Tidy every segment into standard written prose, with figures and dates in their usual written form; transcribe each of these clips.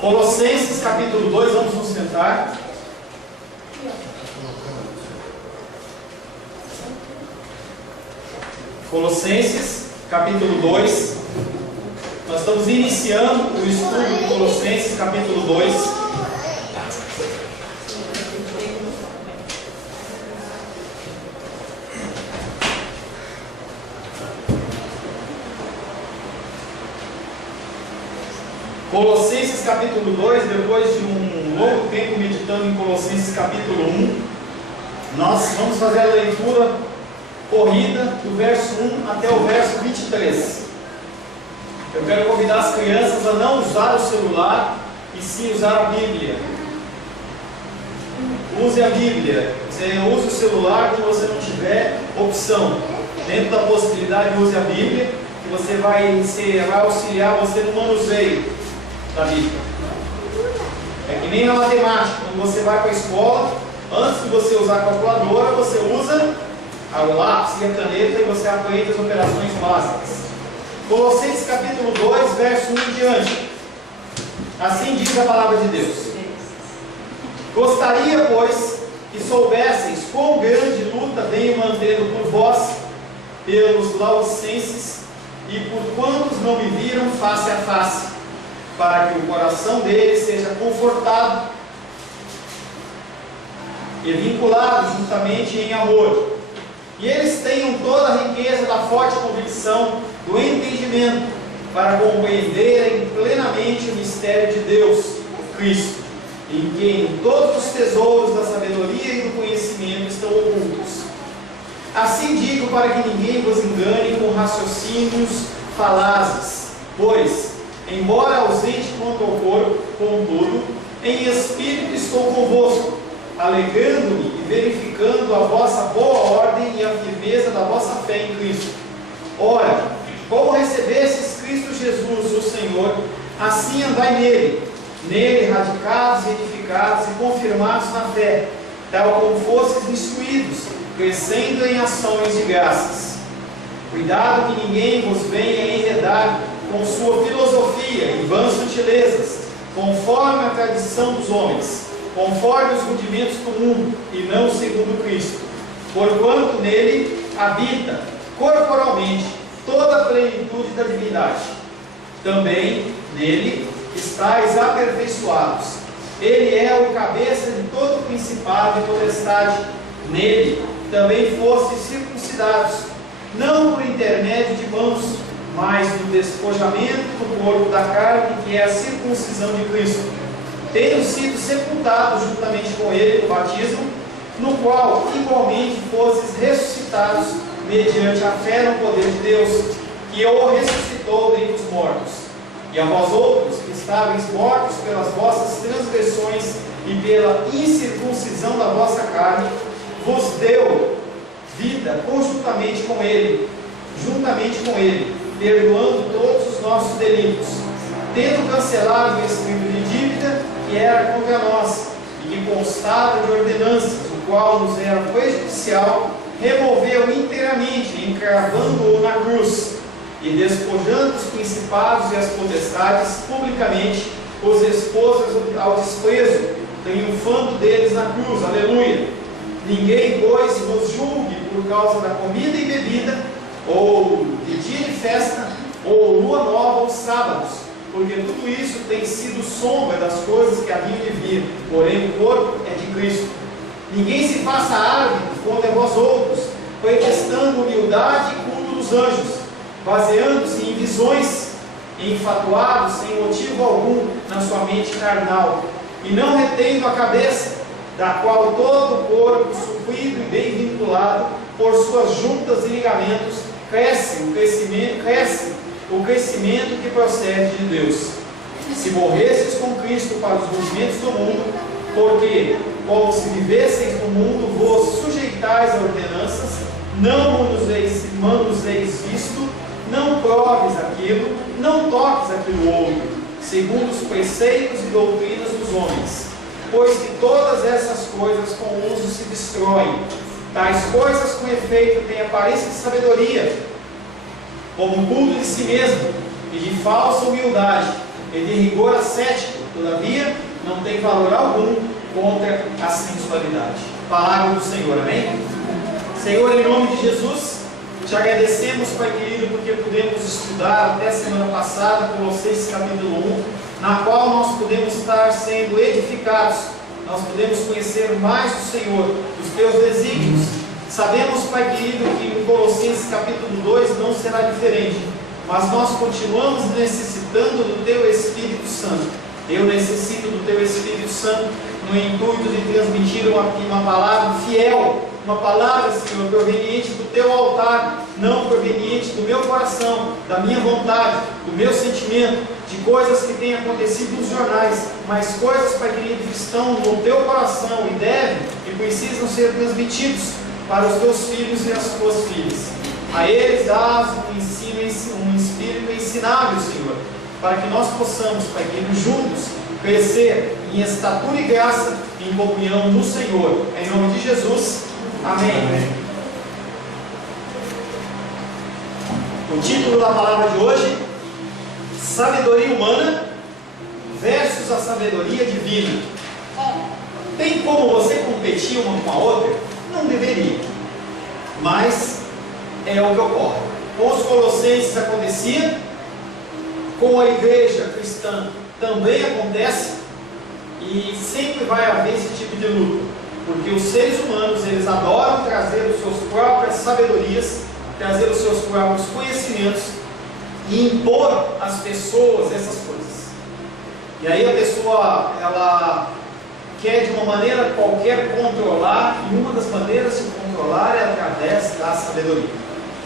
Colossenses capítulo 2, vamos nos sentar. Colossenses capítulo 2. Nós estamos iniciando o estudo de Colossenses capítulo 2. Colossenses capítulo 2, depois de um longo tempo meditando em Colossenses capítulo 1, nós vamos fazer a leitura corrida do verso 1 até o verso 23. Eu quero convidar as crianças a não usar o celular e sim usar a Bíblia. Use a Bíblia. Você use o celular quando você não tiver opção. Dentro da possibilidade, use a Bíblia, que você vai auxiliar você no manuseio da Bíblia. É que nem na matemática, quando você vai para a escola, antes de você usar a calculadora, você usa o lápis e a caneta e você aprende as operações básicas. Colossenses capítulo 2, verso 1 em diante. Assim diz a palavra de Deus: Gostaria, pois, que soubesseis quão grande luta venho mantendo por vós, pelos laodicenses, e por quantos não me viram face a face, para que o coração deles seja confortado e vinculado juntamente em amor, e eles tenham toda a riqueza da forte convicção do entendimento, para compreenderem plenamente o mistério de Deus, Cristo, em quem todos os tesouros da sabedoria e do conhecimento estão ocultos. Assim digo, para que ninguém vos engane com raciocínios falazes, pois, embora ausente quanto ao corpo, contudo, em espírito estou convosco, alegrando-me e verificando a vossa boa ordem e a firmeza da vossa fé em Cristo. Ora, como recebestes Cristo Jesus, o Senhor, assim andai nele radicados e edificados e confirmados na fé, tal como fostes instruídos, crescendo em ações de graças. Cuidado que ninguém vos venha enredar com sua filosofia e vãs sutilezas, conforme a tradição dos homens, conforme os rudimentos do mundo, e não segundo Cristo. Porquanto nele habita, corporalmente, toda a plenitude da divindade. Também nele estáis aperfeiçoados. Ele é o cabeça de todo o principado e potestade. Nele também fostes circuncidados, não por intermédio de mãos, mas no despojamento do corpo da carne, que é a circuncisão de Cristo, tendo sido sepultados juntamente com ele no batismo, no qual igualmente fostes ressuscitados mediante a fé no poder de Deus, que o ressuscitou dentre os mortos. E a vós outros, que estáveis mortos pelas vossas transgressões e pela incircuncisão da vossa carne, vos deu vida conjuntamente com ele, perdoando todos os nossos delitos, tendo cancelado o escrito de dívida que era contra nós, e que constava de ordenanças, o qual nos era prejudicial, removeu inteiramente, encravando-o na cruz, e despojando os principados e as potestades, publicamente os expôs ao desprezo, triunfando deles na cruz. Aleluia! Ninguém, pois, vos julgue por causa da comida e bebida, ou de dia de festa, ou lua nova, ou sábados, porque tudo isso tem sido sombra das coisas que haviam de vir, porém o corpo é de Cristo. Ninguém se faça árbitro contra vós outros, pretextando humildade e culto dos anjos, baseando-se em visões, enfatuados sem motivo algum na sua mente carnal, e não retendo a cabeça, da qual todo o corpo, suprido e bem vinculado por suas juntas e ligamentos, cresce o crescimento que procede de Deus. Se morresses com Cristo para os rudimentos do mundo, porque, como se vivesseis no mundo, vos sujeitais a ordenanças, não manuseis isto, não proves aquilo, não toques aquilo outro, segundo os preceitos e doutrinas dos homens, pois que todas essas coisas com uso se destroem. Tais coisas com efeito têm aparência de sabedoria, como culto de si mesmo e de falsa humildade, e de rigor ascético, todavia não tem valor algum contra a sensualidade. Palavra do Senhor, amém? Senhor, em nome de Jesus, te agradecemos, Pai querido, porque pudemos estudar até semana passada Colossenses capítulo 1, na qual nós podemos estar sendo edificados, nós podemos conhecer mais do Senhor, dos teus desígnios. Sabemos, Pai querido, que em Colossenses capítulo 2 não será diferente, mas nós continuamos necessitando do teu Espírito Santo. Eu necessito do teu Espírito Santo no intuito de transmitir uma palavra fiel, uma palavra, Senhor, proveniente do teu altar, não proveniente do meu coração, da minha vontade, do meu sentimento, de coisas que têm acontecido nos jornais, mas coisas, Pai querido, que estão no teu coração e devem e precisam ser transmitidos para os teus filhos e as tuas filhas. A eles dás um espírito ensinável, Senhor, para que nós possamos, Pai querido, juntos crescer em estatura e graça, em comunhão no Senhor. Em nome de Jesus. Amém. Amém. O título da palavra de hoje: sabedoria humana versus a sabedoria divina. Tem como você competir uma com a outra? Não deveria, mas é o que ocorre. Com os colossenses acontecia, com a igreja cristã também acontece, e sempre vai haver esse tipo de luta, porque os seres humanos, eles adoram trazer os seus próprias sabedorias, trazer os seus próprios conhecimentos e impor às pessoas essas coisas. E aí a pessoa, ela quer de uma maneira qualquer controlar, e uma das maneiras de controlar é através da sabedoria.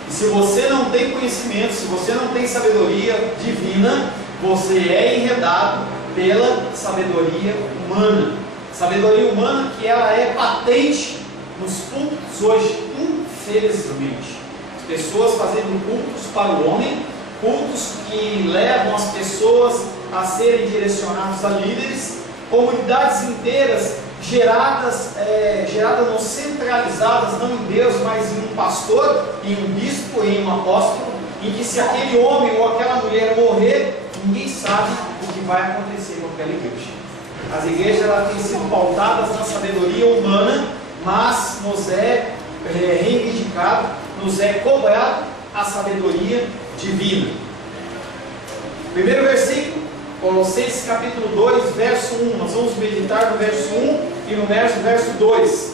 E se você não tem conhecimento, se você não tem sabedoria divina, você é enredado pela sabedoria humana. Sabedoria humana que ela é patente nos cultos hoje, infelizmente. As pessoas fazendo cultos para o homem, cultos que levam as pessoas a serem direcionados a líderes, comunidades inteiras geradas não centralizadas, não em Deus, mas em um pastor, em um bispo, em um apóstolo, em que se aquele homem ou aquela mulher morrer, ninguém sabe o que vai acontecer com aquela igreja. As igrejas elas têm sido pautadas na sabedoria humana, mas nos é reivindicado, nos é cobrado a sabedoria divina. Primeiro versículo, Colossenses capítulo 2, verso 1. Nós vamos meditar no verso 1 e no verso 2.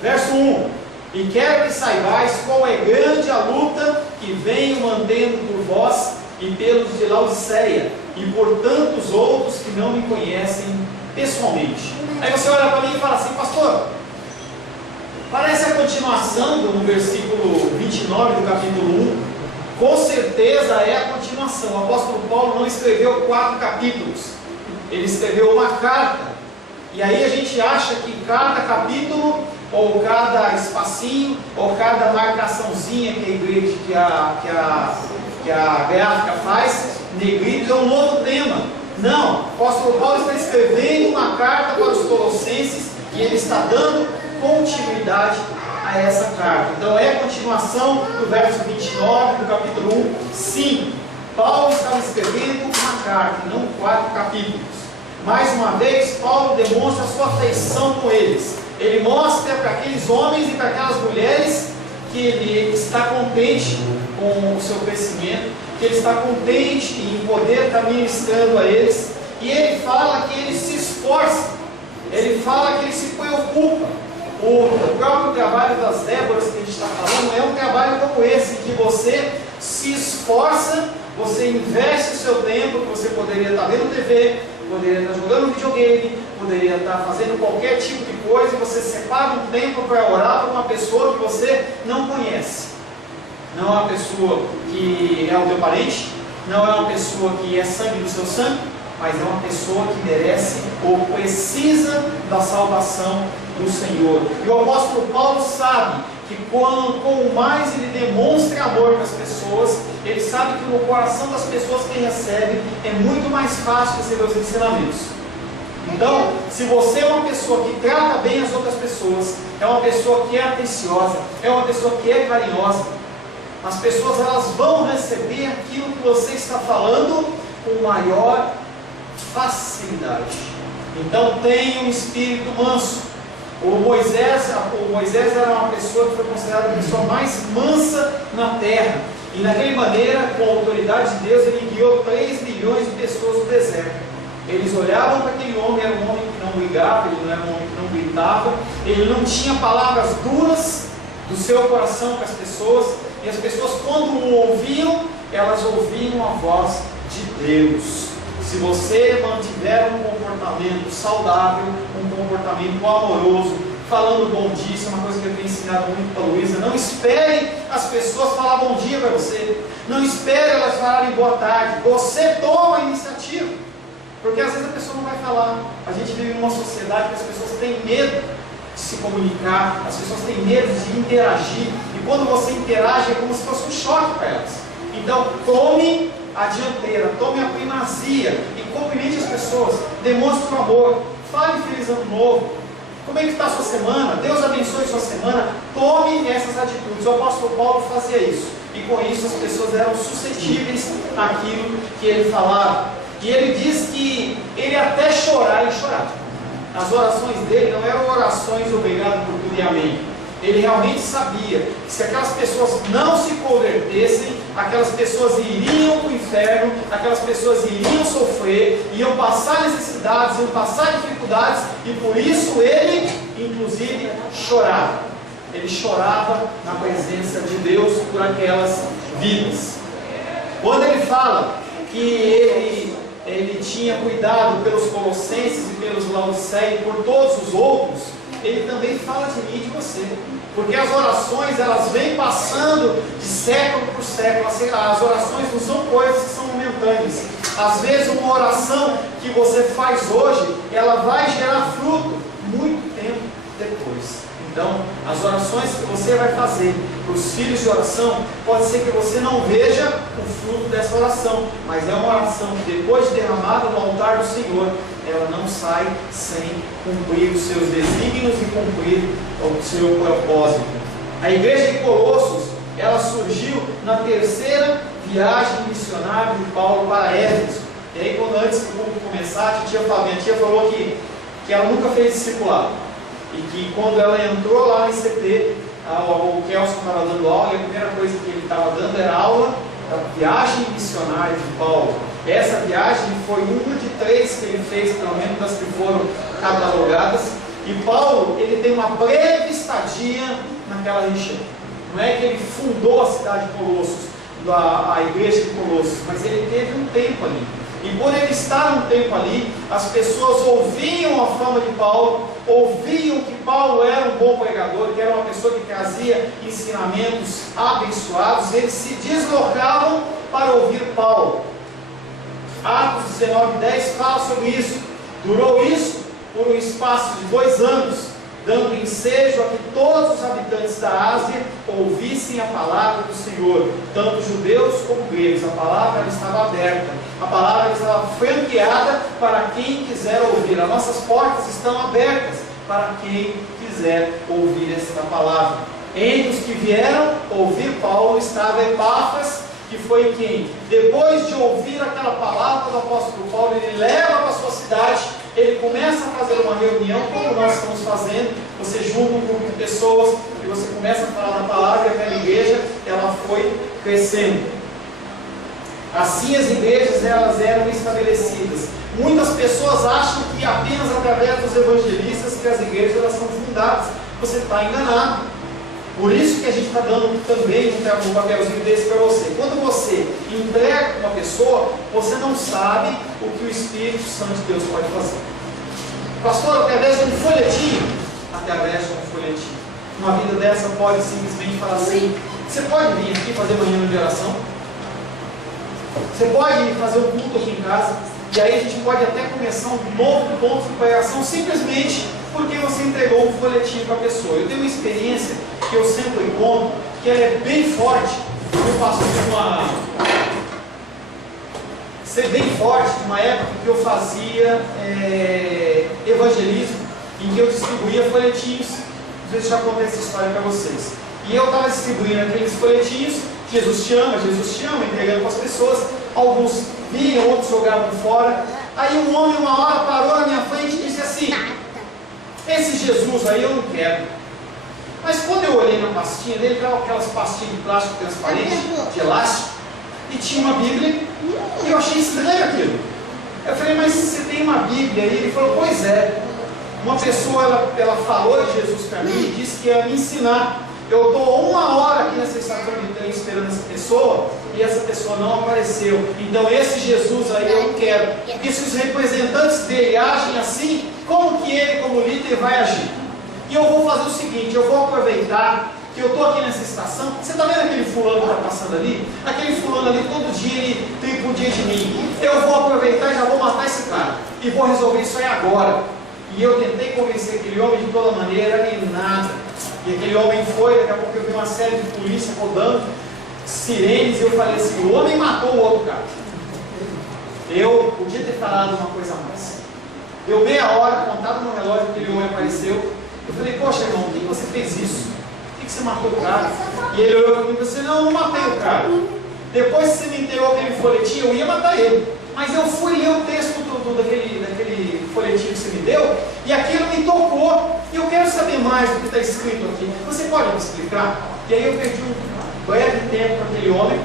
Verso 1: e quero que saibais qual é grande a luta que venho mantendo por vós e pelos de Laodiceia, e por tantos outros que não me conhecem pessoalmente. Aí você olha para mim e fala assim: pastor, parece a continuação do versículo 29 do capítulo 1. Com certeza é a continuação. O apóstolo Paulo não escreveu 4 capítulos, ele escreveu uma carta. E aí a gente acha que cada capítulo, ou cada espacinho, ou cada marcaçãozinha que a igreja, que a gráfica faz, negrito, é um novo tema. Não, o apóstolo Paulo está escrevendo uma carta para os colossenses e ele está dando continuidade a essa carta. Então é a continuação do verso 29 do capítulo 1. Sim, Paulo estava escrevendo uma carta, e não 4 capítulos. Mais uma vez, Paulo demonstra a sua afeição com eles. Ele mostra para aqueles homens e para aquelas mulheres que ele está contente com o seu crescimento, que ele está contente em poder estar ministrando a eles, e ele fala que ele se esforça, ele fala que ele se preocupa. O próprio trabalho das Déboras que a gente está falando é um trabalho como esse, que você se esforça, você investe o seu tempo, que você poderia estar vendo TV, poderia estar jogando videogame, poderia estar fazendo qualquer tipo de coisa, e você separa um tempo para orar para uma pessoa que você não conhece. Não é uma pessoa que é o teu parente, não é uma pessoa que é sangue do seu sangue, mas é uma pessoa que merece ou precisa da salvação do Senhor. E o apóstolo Paulo sabe que quanto mais ele demonstra amor para as pessoas, ele sabe que no coração das pessoas que recebe é muito mais fácil receber os ensinamentos. Então, se você é uma pessoa que trata bem as outras pessoas, é uma pessoa que é atenciosa, é uma pessoa que é carinhosa, as pessoas elas vão receber aquilo que você está falando com maior facilidade. Então tenha um espírito manso. O Moisés era uma pessoa que foi considerada a pessoa mais mansa na terra. E daquela maneira, com a autoridade de Deus, ele guiou 3 milhões de pessoas no deserto. Eles olhavam para aquele homem, era um homem que não brigava, ele não era um homem que não gritava, ele não tinha palavras duras do seu coração com as pessoas, e as pessoas, quando o ouviam, elas ouviam a voz de Deus. Se você mantiver um comportamento saudável, um comportamento amoroso, falando bom dia, isso é uma coisa que eu tenho ensinado muito para a Luísa, não espere as pessoas falar bom dia para você, não espere elas falarem boa tarde, você toma a iniciativa, porque às vezes a pessoa não vai falar. A gente vive numa sociedade que as pessoas têm medo de se comunicar, as pessoas têm medo de interagir, e quando você interage é como se fosse um choque para elas. Então tome a dianteira, tome a primazia e cumprimente as pessoas, demonstre o amor, fale feliz ano novo. Como é que está a sua semana? Deus abençoe a sua semana. Tome essas atitudes. O apóstolo Paulo fazia isso, e com isso as pessoas eram suscetíveis àquilo que ele falava. E ele diz que ele até chorava. As orações dele não eram orações obrigado por tudo e amém. Ele realmente sabia que se aquelas pessoas não se convertessem, aquelas pessoas iriam para o inferno, aquelas pessoas iriam sofrer, iam passar necessidades, iam passar dificuldades, e por isso ele, inclusive, chorava. Ele chorava na presença de Deus por aquelas vidas. Quando ele fala que ele tinha cuidado pelos colossenses e pelos laodiceus e por todos os outros, ele também fala de mim e de você, porque as orações elas vêm passando de século por século. As orações não são coisas que são momentâneas. Às vezes uma oração que você faz hoje, ela vai gerar fruto muito tempo depois. Então, as orações que você vai fazer para os filhos de oração, pode ser que você não veja o fruto dessa oração, mas é uma oração que depois de derramada no altar do Senhor, ela não sai sem cumprir os seus desígnios e cumprir o seu propósito. A igreja de Colossos, ela surgiu na 3ª viagem missionária de Paulo para Éfeso. E aí, quando antes do culto começar, a tia falou que ela nunca fez discipulado. E que quando ela entrou lá no ICP, o Kelson estava dando aula, e a primeira coisa que ele estava dando era aula da viagem missionária de Paulo. Essa viagem foi uma de 3 que ele fez, pelo menos das que foram catalogadas. E Paulo, ele tem uma breve estadia naquela região. Não é que ele fundou a cidade de Colossos, a igreja de Colossos, mas ele teve um tempo ali. E por ele estar um tempo ali, as pessoas ouviam a fama de Paulo, ouviam que Paulo era um bom pregador, que era uma pessoa que trazia ensinamentos abençoados, eles se deslocavam para ouvir Paulo. Atos 19:10 fala sobre isso. Durou isso por um espaço de 2 anos, dando ensejo a que todos os habitantes da Ásia ouvissem a palavra do Senhor, tanto judeus como gregos. A palavra estava aberta, a palavra estava franqueada para quem quiser ouvir. As nossas portas estão abertas para quem quiser ouvir esta palavra. Entre os que vieram ouvir Paulo estava Epáfras, que foi quem, depois de ouvir aquela palavra do apóstolo Paulo, ele leva para a sua cidade. Ele começa a fazer uma reunião, como nós estamos fazendo. Você junta um grupo de pessoas e você começa a falar da palavra, e aquela igreja, ela foi crescendo. Assim as igrejas, elas eram estabelecidas. Muitas pessoas acham que apenas através dos evangelistas que as igrejas elas são fundadas. Você está enganado. Por isso que a gente está dando também um papelzinho desse para você. Quando você entrega uma pessoa, você não sabe o que o Espírito Santo de Deus pode fazer. Pastor, através de um folhetinho? Através de um folhetinho. Uma vida dessa pode simplesmente falar assim: você pode vir aqui fazer uma reunião de oração? Você pode fazer um culto aqui em casa? E aí a gente pode até começar um novo ponto de pregação, simplesmente porque você entregou um folhetinho para a pessoa. Eu tenho uma experiência que eu sempre conto, que ela é bem forte. Eu passo ser bem forte de uma época que eu fazia evangelismo, em que eu distribuía folhetinhos. Não sei se já contei essa história para vocês. E eu estava distribuindo aqueles folhetinhos: Jesus te ama, entregando para as pessoas. alguns vinham, outros jogavam fora. Aí um homem uma hora parou na minha frente e disse assim: esse Jesus aí eu não quero. Mas quando eu olhei na pastinha dele, estava aquelas pastinhas de plástico transparente, de elástico, e tinha uma Bíblia, e eu achei estranho aquilo. Eu falei: mas você tem uma Bíblia aí? Ele falou: pois é. Uma pessoa, ela falou de Jesus para mim e disse que ia me ensinar. Eu estou 1 hora aqui nessa estação de trem esperando essa pessoa, e essa pessoa não apareceu. Então esse Jesus aí eu quero. Porque se os representantes dele agem assim, como que ele como líder vai agir? E eu vou fazer o seguinte: eu vou aproveitar que eu estou aqui nessa estação. Você está vendo aquele fulano que está passando ali? Aquele fulano ali, todo dia ele tripudia de mim. Eu vou aproveitar e já vou matar esse cara, e vou resolver isso aí agora. E eu tentei convencer aquele homem de toda maneira, e nada. E aquele homem foi, daqui a pouco eu vi uma série de polícia rodando, sirenes, e eu falei assim: o homem matou o outro cara. Eu podia ter falado uma coisa a mais. Deu meia hora, contado no relógio, aquele homem apareceu. Eu falei: poxa, irmão, por que você fez isso? Por que você matou o cara? E ele olhou para mim e disse: não, eu não matei o cara. Depois que você me entregou aquele folhetim, eu ia matar ele. Mas eu fui ler o texto daquele folhetinho que você me deu, e aquilo me tocou, e eu quero saber mais do que está escrito aqui. Você pode me explicar? E aí eu perdi um breve tempo com aquele homem,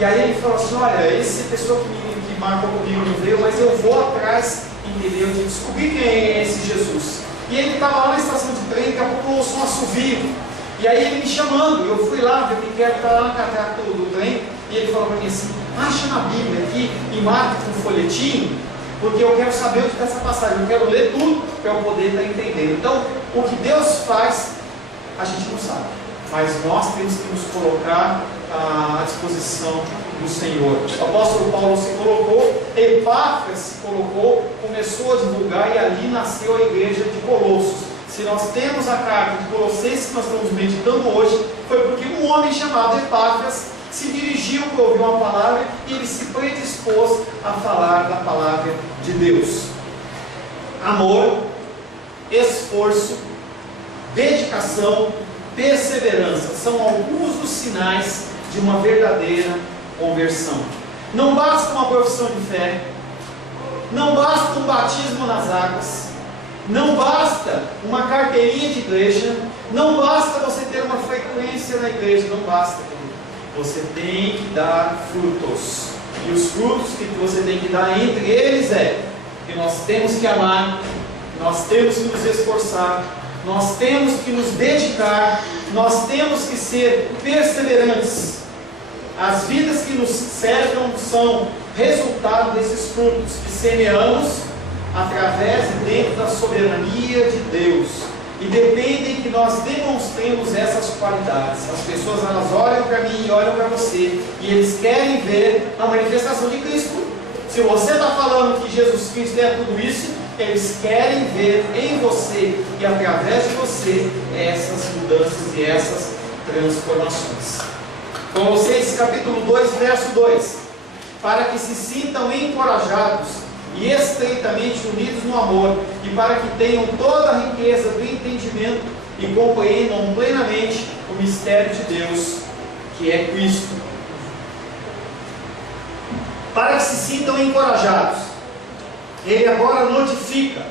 e aí ele falou assim: olha, essa pessoa que marcou comigo não veio, mas eu vou atrás, entendeu, de descobrir quem é esse Jesus. E ele estava lá na estação de trem, daqui a pouco eu ouço um assovio, e aí ele me chamando, eu fui lá ver o que era, estava lá na catraca do trem, e ele falou para mim assim: acha na Bíblia aqui e marca com um folhetinho, porque eu quero saber o que está essa passagem, eu quero ler tudo para eu poder estar entendendo. Então, o que Deus faz, a gente não sabe, mas nós temos que nos colocar à disposição do Senhor. O apóstolo Paulo se colocou, Epáfras se colocou, começou a divulgar, e ali nasceu a igreja de Colossos. Se nós temos a carta de Colossenses que nós estamos meditando hoje, foi porque um homem chamado Epáfras se dirigiu para ouvir uma palavra, e ele se predispôs a falar da palavra de Deus. Amor, esforço, dedicação, perseverança são alguns dos sinais de uma verdadeira conversão. Não basta uma profissão de fé, não basta um batismo nas águas, não basta uma carteirinha de igreja, não basta você ter uma frequência na igreja, não basta. Você tem que dar frutos, e os frutos que você tem que dar, entre eles que nós temos que amar, nós temos que nos esforçar, nós temos que nos dedicar, nós temos que ser perseverantes. As vidas que nos cercam são resultado desses frutos que semeamos através e dentro da soberania de Deus. E dependem que nós demonstremos essas qualidades. As pessoas, elas olham para mim e olham para você, e eles querem ver a manifestação de Cristo. Se você está falando que Jesus Cristo é tudo isso, eles querem ver em você e através de você essas mudanças e essas transformações. Colossenses capítulo 2, verso 2: para que se sintam encorajados e estreitamente unidos no amor, e para que tenham toda a riqueza do entendimento e compreendam plenamente o mistério de Deus, que é Cristo. Para que se sintam encorajados. Ele agora notifica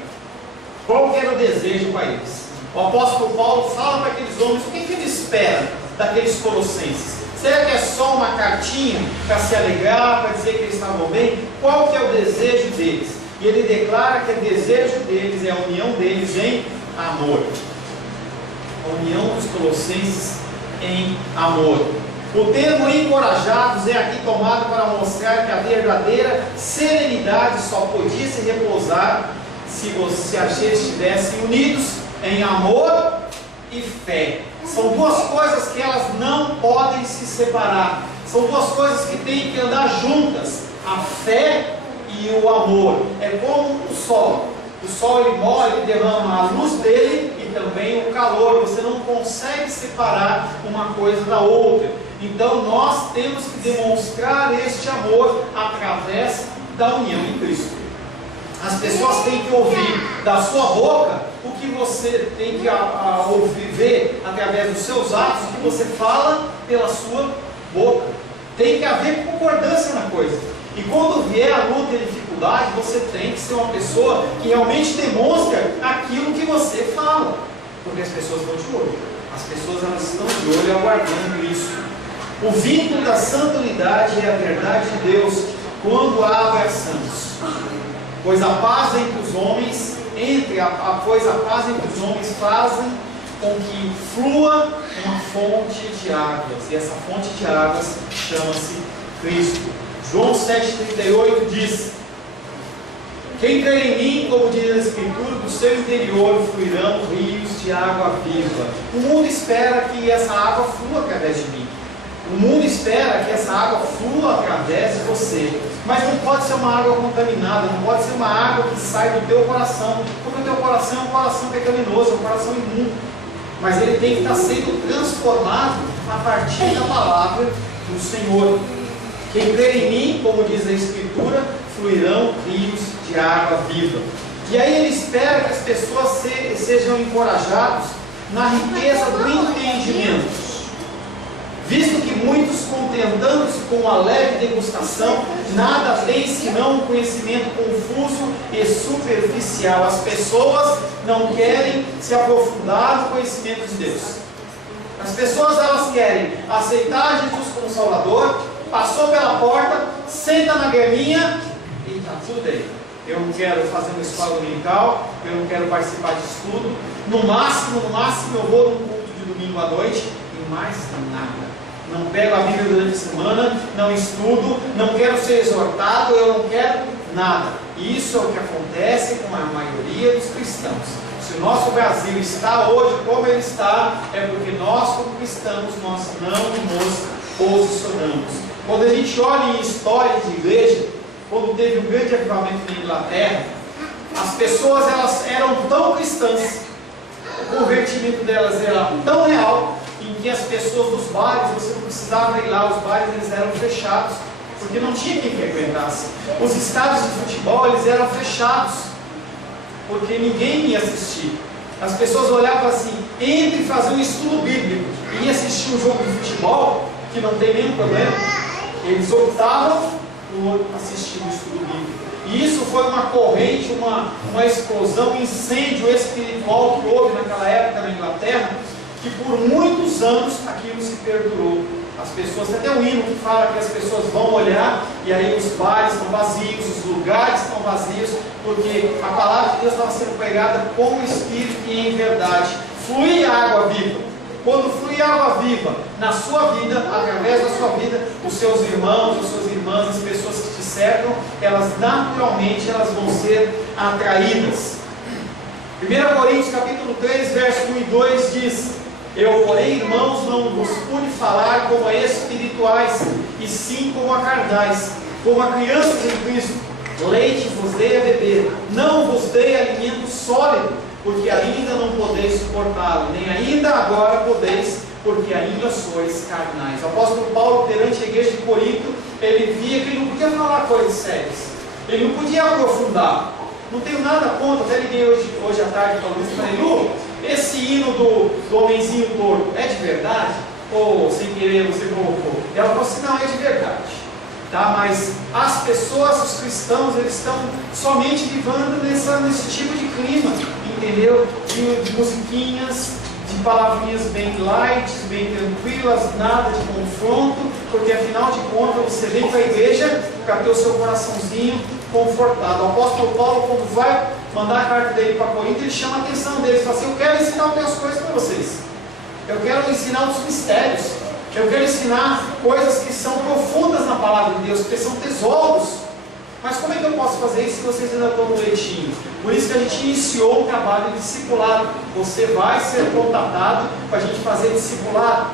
qual que era o desejo para eles. O apóstolo Paulo fala para aqueles homens o que ele espera daqueles colossenses. Será que é só uma cartinha para se alegrar, para dizer que eles estavam bem? Qual que é o desejo deles? E ele declara que o desejo deles é a união deles em amor. A união dos colossenses em amor. O termo encorajados é aqui tomado para mostrar que a verdadeira serenidade só podia se repousar se eles estivessem unidos em amor e fé. São duas coisas que elas não podem se separar. São duas coisas que têm que andar juntas: a fé e o amor. É como o sol. O sol ele derrama a luz dele e também o calor. Você não consegue separar uma coisa da outra. Então nós temos que demonstrar este amor através da união em Cristo. As pessoas têm que ouvir da sua boca o que você tem que ouvir, ver através dos seus atos, o que você fala pela sua boca. Tem que haver concordância na coisa. E quando vier a luta e a dificuldade, você tem que ser uma pessoa que realmente demonstra aquilo que você fala. Porque as pessoas estão de olho. As pessoas elas estão de olho aguardando isso. O vínculo da santa unidade é a verdade de Deus quando a abraçamos. Pois a paz entre os homens, pois a paz entre os homens fazem com que flua uma fonte de águas. E essa fonte de águas chama-se Cristo. João 7,38 diz: quem crê em mim, como diz a Escritura, do seu interior fluirão rios de água viva. O mundo espera que essa água flua através de mim. O mundo espera que essa água flua através de você. Mas não pode ser uma água contaminada, não pode ser uma água que sai do teu coração, porque o teu coração é um coração pecaminoso, é um coração imundo. Mas ele tem que estar sendo transformado a partir da palavra do Senhor. Quem crê em mim, como diz a Escritura, fluirão rios de água viva. E aí ele espera que as pessoas sejam encorajados na riqueza do entendimento. Visto que muitos, contentando-se com uma leve degustação, nada têm senão um conhecimento confuso e superficial. As pessoas não querem se aprofundar no conhecimento de Deus. As pessoas elas querem aceitar Jesus como Salvador, passou pela porta, senta na graminha e está tudo bem. Eu não quero fazer uma escola dominical, eu não quero participar de estudo. No máximo eu vou num culto de domingo à noite e mais nada. Não pego a Bíblia durante a semana, não estudo, não quero ser exortado, eu não quero nada. E isso é o que acontece com a maioria dos cristãos. Se o nosso Brasil está hoje como ele está, é porque nós como cristãos, nós não nos posicionamos. Quando a gente olha em histórias de igreja, quando teve um grande avivamento na Inglaterra, as pessoas elas eram tão cristãs, o convertimento delas era tão real, em que as pessoas dos bares, você não precisava ir lá, os bares eles eram fechados, porque não tinha quem frequentasse. Os estádios de futebol eles eram fechados, porque ninguém ia assistir. As pessoas olhavam assim, entre fazer um estudo bíblico e assistir um jogo de futebol, que não tem nenhum problema, eles optavam por assistir um estudo bíblico. E isso foi uma corrente, uma explosão, um incêndio espiritual que houve naquela época na Inglaterra, que por muitos anos aquilo se perdurou. As pessoas, até um hino que fala que as pessoas vão olhar e aí os bares estão vazios, os lugares estão vazios, porque a palavra de Deus estava sendo pregada com o Espírito e em verdade. Flui a água viva. Quando flui a água viva na sua vida, através da sua vida, os seus irmãos, as suas irmãs, as pessoas que te cercam, elas naturalmente elas vão ser atraídas. 1 Coríntios capítulo 3, verso 1 e 2 diz: eu, porém, irmãos, não vos pude falar como a espirituais, e sim como a carnais, como a crianças em Cristo. Leite vos dei a beber, não vos dei alimento sólido, porque ainda não podeis suportá-lo, nem ainda agora podeis, porque ainda sois carnais. O apóstolo Paulo, perante a igreja de Corinto, ele via que ele não podia falar coisas sérias, ele não podia aprofundar. Não tenho nada contra, até liguei hoje à tarde para o Luiz e falei: Lu, esse hino do homenzinho torto é de verdade? Ou sem querer você provocou? E ela falou assim: não, é de verdade. Tá? Mas as pessoas, os cristãos, eles estão somente vivendo nesse tipo de clima, entendeu? De musiquinhas, de palavrinhas bem light, bem tranquilas, nada de confronto, porque afinal de contas você vem para a igreja para ter o seu coraçãozinho confortado. O apóstolo Paulo, quando vai mandar a carta dele para Corinto, ele chama a atenção deles, fala assim: eu quero ensinar algumas coisas para vocês, eu quero ensinar os mistérios, eu quero ensinar coisas que são profundas na palavra de Deus, porque são tesouros. Mas como é que eu posso fazer isso se vocês ainda estão no leitinho? Por isso que a gente iniciou o trabalho de discipulado. Você vai ser contatado para a gente fazer discipulado.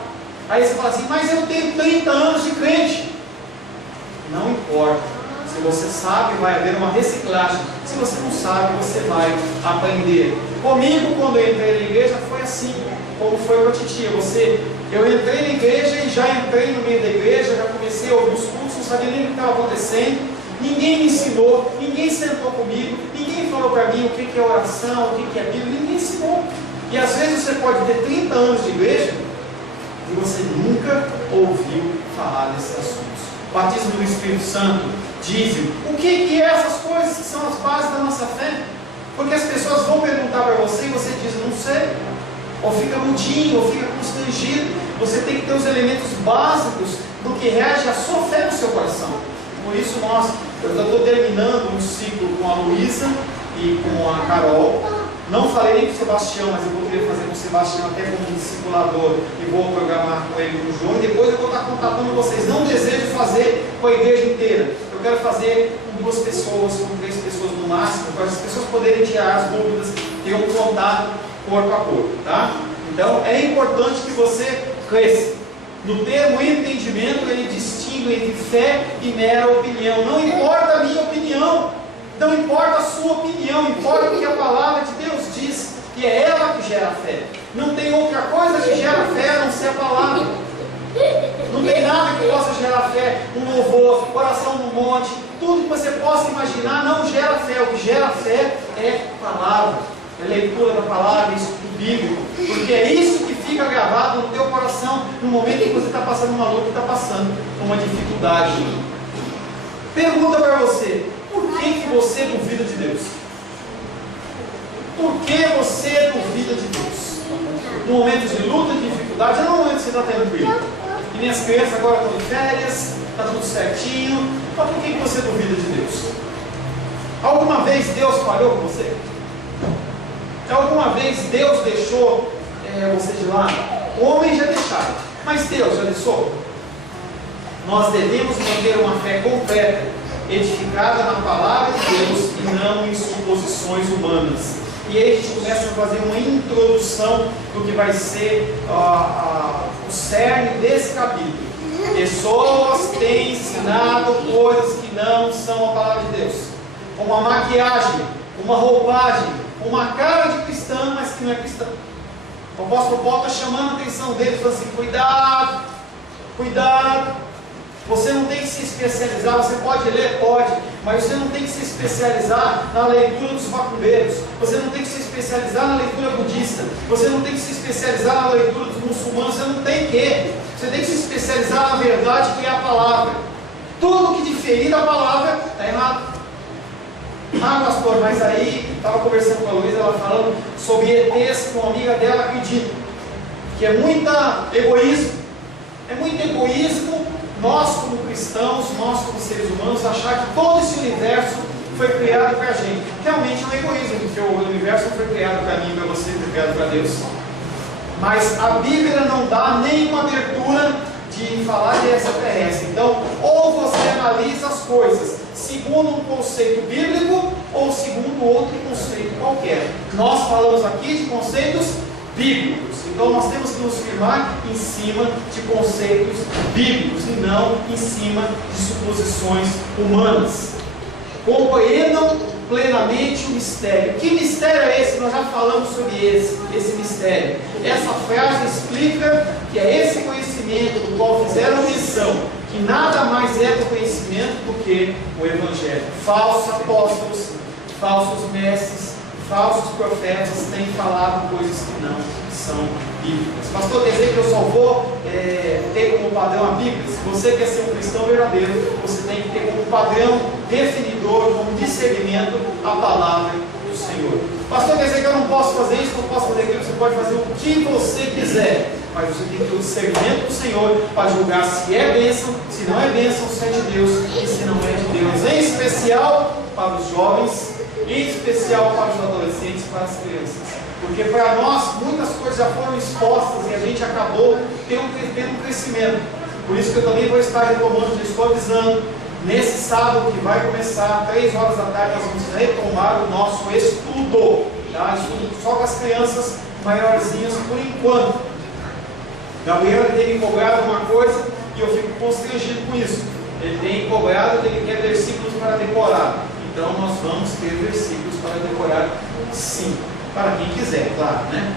Aí você fala assim: mas eu tenho 30 anos de crente. Não importa. Se você sabe, vai haver uma reciclagem. Se você não sabe, você vai aprender. Comigo, quando eu entrei na igreja, foi assim, como foi com a titia. Eu entrei na igreja e já entrei no meio da igreja, já comecei a ouvir os cursos, não sabia nem o que estava acontecendo. Ninguém me ensinou, ninguém sentou comigo, ninguém falou para mim o que é oração, o que é Bíblia, ninguém ensinou. E às vezes você pode ter 30 anos de igreja e você nunca ouviu falar desses assuntos. batismo do Espírito Santo, dízimo. O que é essas coisas que são as bases da nossa fé? Porque as pessoas vão perguntar para você e você diz, não sei. Ou fica mudinho, ou fica constrangido. Você tem que ter os elementos básicos do que rege a sua fé no seu coração. Por isso eu estou terminando um ciclo com a Luísa e com a Carol. Não falei nem com o Sebastião, mas eu vou querer fazer com o Sebastião até como discipulador e vou programar com ele no João. E depois eu vou estar contatando vocês. Não desejo fazer com a igreja inteira. Eu quero fazer com 2 pessoas, com 3 pessoas no máximo, para as pessoas poderem tirar as dúvidas, ter um contato corpo a corpo, tá? Então é importante que você cresça. No termo entendimento, ele distingue entre fé e mera opinião. Não importa a minha opinião, não importa a sua opinião, importa o que a palavra de Deus diz, que é ela que gera fé. Não tem outra coisa que gera fé a não ser a palavra. Não tem nada que possa gerar fé, um louvor, oração no monte, tudo que você possa imaginar não gera fé. O que gera fé é a palavra, é a leitura da palavra, estudo bíblico, porque é isso que fica gravado no teu coração no momento em que você está passando uma luta, está passando uma dificuldade. Pergunta para você, por que você duvida de Deus? Por que você duvida de Deus? No momento de luta, de dificuldade, não é no momento que você está tranquilo. E minhas crianças agora estão de férias, está tudo certinho, mas por que você duvida de Deus? Alguma vez Deus falhou com você? Alguma vez Deus deixou você de lado? Homens já deixaram, mas Deus já deixou? Nós devemos manter uma fé completa, edificada na palavra de Deus e não em suposições humanas. E aí a gente começa a fazer uma introdução do que vai ser o cerne desse capítulo. Pessoas têm ensinado coisas que não são a palavra de Deus, como uma maquiagem, uma roupagem, uma cara de cristã, mas que não é cristã. O apóstolo Paulo está chamando a atenção deles, falando assim, cuidado, cuidado. Você não tem que se especializar, você pode ler, pode, mas você não tem que se especializar na leitura dos macumbeiros, você não tem que se especializar na leitura budista, você não tem que se especializar na leitura dos muçulmanos, você não tem que, você tem que se especializar na verdade que é a palavra. Tudo que diferir da palavra está errado. Ah, pastor, mas aí estava conversando com a Luísa, ela falando sobre ETs que uma amiga dela acredita, que é muito egoísmo. É muito egoísmo nós como cristãos, nós como seres humanos, achar que todo esse universo foi criado para a gente. Realmente é um egoísmo, porque o universo não foi criado para mim, para você, foi criado para Deus. Mas a Bíblia não dá nenhuma abertura de falar de extraterrestre. Então, ou você analisa as coisas segundo um conceito bíblico ou segundo outro conceito qualquer. Nós falamos aqui de conceitos bíblicos. Então nós temos que nos firmar em cima de conceitos bíblicos e não em cima de suposições humanas. Compreendam plenamente o mistério. Que mistério é esse? Nós já falamos sobre esse mistério. Essa frase explica que é esse conhecimento do qual fizeram menção, que nada mais é do conhecimento do que o Evangelho. Falsos apóstolos, falsos mestres, falsos profetas têm falado coisas que não são bíblicas. Pastor, quer dizer que eu só vou ter como padrão a Bíblia? Se você quer ser um cristão verdadeiro, você tem que ter como padrão definidor, como discernimento, a palavra do Senhor. Pastor, quer dizer que eu não posso fazer isso, não posso fazer aquilo? Você pode fazer o que você quiser, mas você tem que ter o discernimento do Senhor para julgar se é bênção, se não é bênção, se é de Deus e se não é de Deus. Em especial para os jovens, em especial para os adolescentes e para as crianças. Porque para nós muitas coisas já foram expostas e a gente acabou tendo um crescimento. Por isso que eu também vou estar retomando, já estou avisando, nesse sábado que vai começar, 3 horas da tarde, nós vamos retomar o nosso estudo. Tá? Estudo só com as crianças maiorzinhas por enquanto. Gabriel tem me cobrado uma coisa e eu fico constrangido com isso. Ele tem cobrado que ele quer versículos para decorar. Então nós vamos ter versículos para decorar, sim. Para quem quiser, claro, né?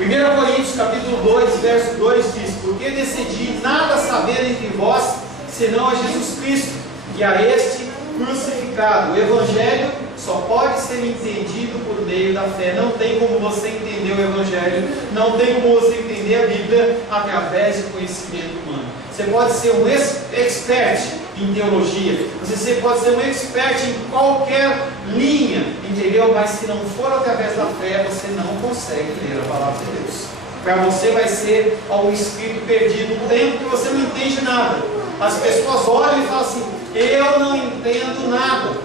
1 Coríntios capítulo 2, verso 2 diz: porque decidi nada saber entre vós, senão a Jesus Cristo, e a este crucificado. O Evangelho só pode ser entendido por meio da fé. Não tem como você entender o Evangelho, não tem como você entender a Bíblia através de conhecimento humano. Você pode ser um expert em teologia, você pode ser um expert em qualquer linha, entendeu? Mas se não for através da fé, você não consegue ler a palavra de Deus. Para você vai ser um espírito perdido, um tempo que você não entende nada. As pessoas olham e falam assim: eu não entendo nada.